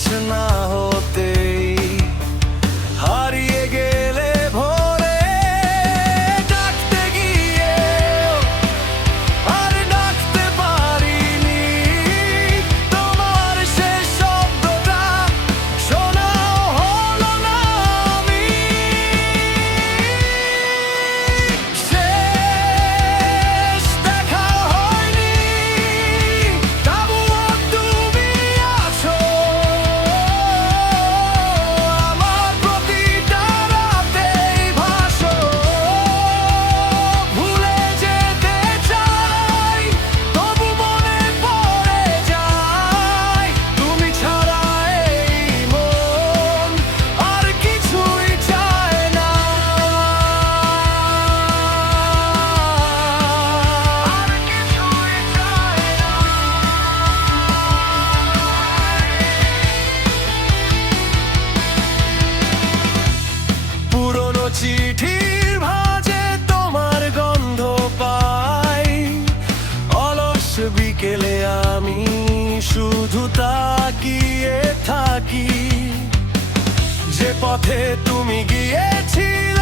শেষ না হতেই হারিয়ে গেলে ভোরে ডাকতে গিয়ে আর ডাকতে পারিনি তোমার শেষ শব্দটা শোনাও হলো না আমি শেষ দেখা হয়নি তবুও তুমি আছো আমার প্রতিটা রাতেই ভাসো ভুলে যেতে চাই তবু মনে পড়ে যায় তুমি ছাড়া এই মন আর কিছুই চায় না আর কিছুই চায় না পুরনো চিঠির ভাঁজে তোমার গন্ধ পাই অলস বিকেলে আমি শুধু তাকিয়ে থাকি যে পথে তুমি গিয়েছিলে